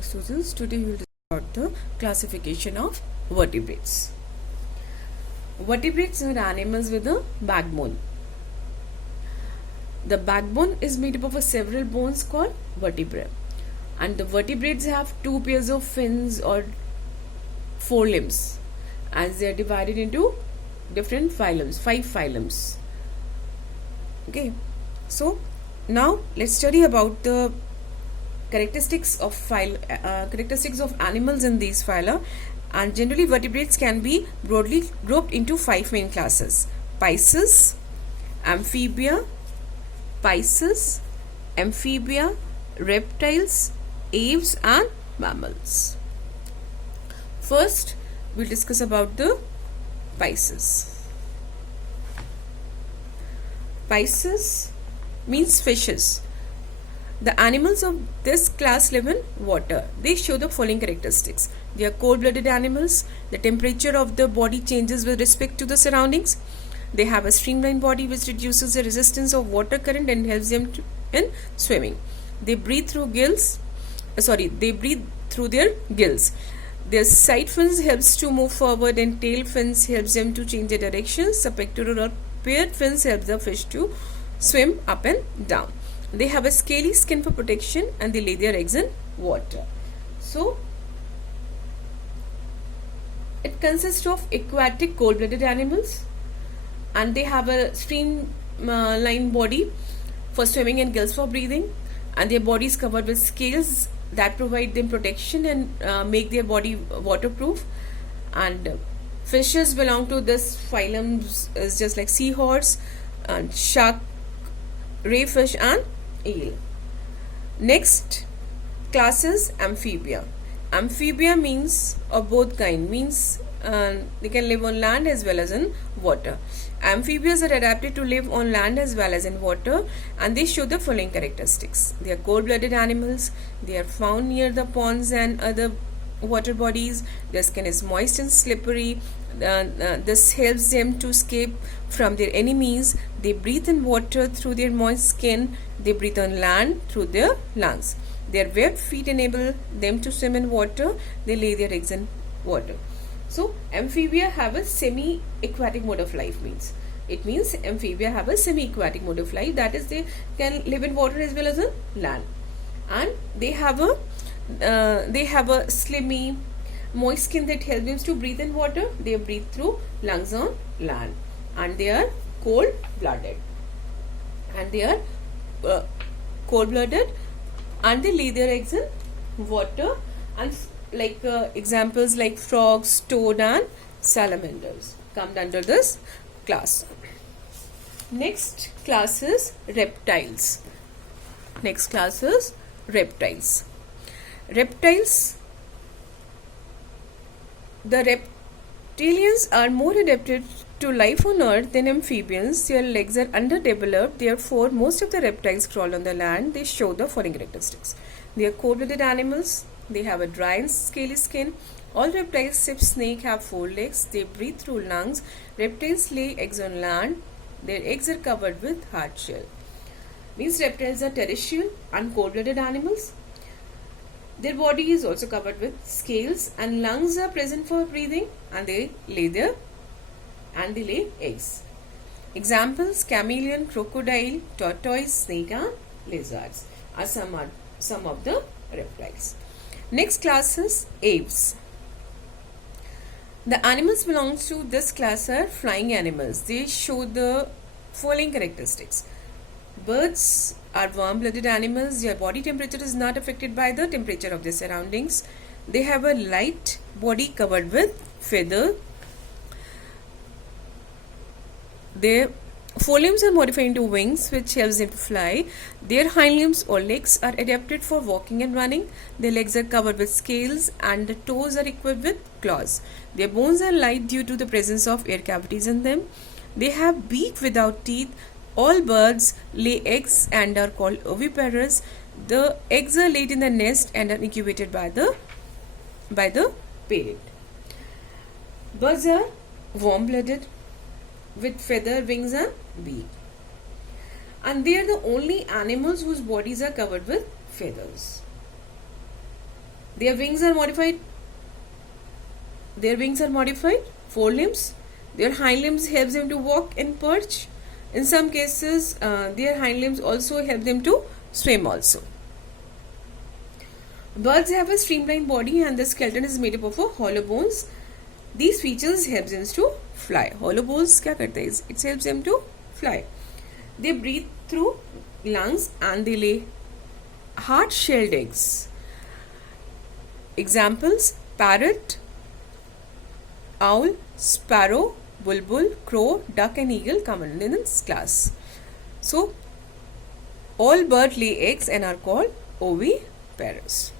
Students, today we will discuss about the classification of vertebrates. Vertebrates are animals with a backbone. The backbone is made up of several bones called vertebrae, and the vertebrates have two pairs of fins or forelimbs, as they are divided into different phylums, 5 phylums. Okay, so now let's study about the characteristics of animals in these phyla. And generally vertebrates can be broadly grouped into 5 main classes: Pisces, Amphibia, reptiles, aves and mammals. First we'll discuss about the Pisces. Pisces means fishes. The animals of this class live in water. They show the following characteristics. They are cold-blooded animals. The temperature of the body changes with respect to the surroundings. They have a streamlined body which reduces the resistance of water current and helps them in swimming. They breathe through their gills. Their side fins helps to move forward and tail fins helps them to change their directions. The pectoral or paired fins helps the fish to swim up and down. They have a scaly skin for protection and they lay their eggs in water. So, it consists of aquatic cold-blooded animals, and they have a streamlined body for swimming and gills for breathing, and their body is covered with scales that provide them protection and make their body waterproof. And fishes belong to this phylum is just like seahorse and shark, rayfish and eel. Next class is Amphibia. Amphibia means of both kind, means they can live on land as well as in water. Amphibians are adapted to live on land as well as in water, and they show the following characteristics. They are cold-blooded animals. They are found near the ponds and other water bodies. Their skin is moist and slippery. This helps them to escape from their enemies. They breathe in water through their moist skin. They breathe on land through their lungs. Their webbed feet enable them to swim in water. They lay their eggs in water. So, amphibia have a semi-aquatic mode of life. It means amphibia have a semi-aquatic mode of life. That is, they can live in water as well as on land, and they have a slimy, moist skin that helps them to breathe in water. They breathe through lungs on land, and they are cold-blooded. And they are cold-blooded, and they lay their eggs in water. And examples like frogs, toad, and salamanders come under this class. Next class is reptiles. The reptilians are more adapted to life on earth than amphibians. Their legs are underdeveloped, therefore most of the reptiles crawl on the land. They show the following characteristics. They are cold-blooded animals. They have a dry and scaly skin. All reptiles except snake have 4 legs. They breathe through lungs. Reptiles lay eggs on land. Their eggs are covered with hard shell. Means reptiles are terrestrial and cold-blooded animals. Their body is also covered with scales, and lungs are present for breathing, and they lay eggs. Examples: chameleon, crocodile, tortoise, snake and lizards are some of the reptiles. Next class is aves. The animals belonging to this class are flying animals. They show the following characteristics. Birds are warm-blooded animals. Their body temperature is not affected by the temperature of their surroundings. They have a light body covered with feather. Their forelimbs are modified into wings, which helps them to fly. Their hind limbs or legs are adapted for walking and running. Their legs are covered with scales, and the toes are equipped with claws. Their bones are light due to the presence of air cavities in them. They have beak without teeth. All birds lay eggs and are called oviparous. The eggs are laid in the nest and are incubated by the parent. Birds are warm-blooded with feather, wings and beak. And they are the only animals whose bodies are covered with feathers. Their wings are modified. Forelimbs. Their hind limbs helps them to walk and perch. In some cases, their hind limbs also help them to swim also. Birds have a streamlined body and the skeleton is made up of hollow bones. These features help them to fly. Hollow bones क्या करते हैं? It helps them to fly. They breathe through lungs and they lay hard-shelled eggs. Examples: parrot, owl, sparrow, bulbul, crow, duck and eagle come in this class. So, all birds lay eggs and are called oviparous.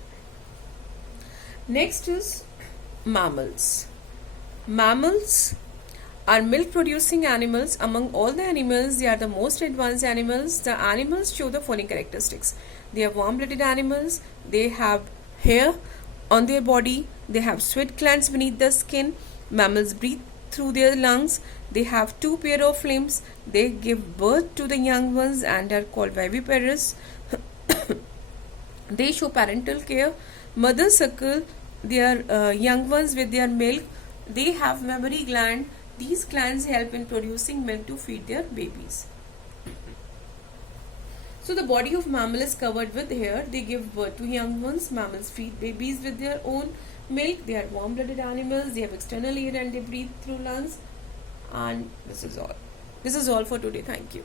Next is mammals. Mammals are milk producing animals. Among all the animals, they are the most advanced animals. The animals show the following characteristics. They are warm-blooded animals. They have hair on their body. They have sweat glands beneath the skin. Mammals breathe through their lungs. They have 2 pairs of limbs. They give birth to the young ones and are called viviparous. They show parental care. Mothers suckle their young ones with their milk. They have mammary gland. These glands help in producing milk to feed their babies. So the body of mammal is covered with hair. They give birth to young ones. Mammals feed babies with their own milk. They are warm-blooded animals. They have external air and they breathe through lungs. And this is all. This is all for today. Thank you.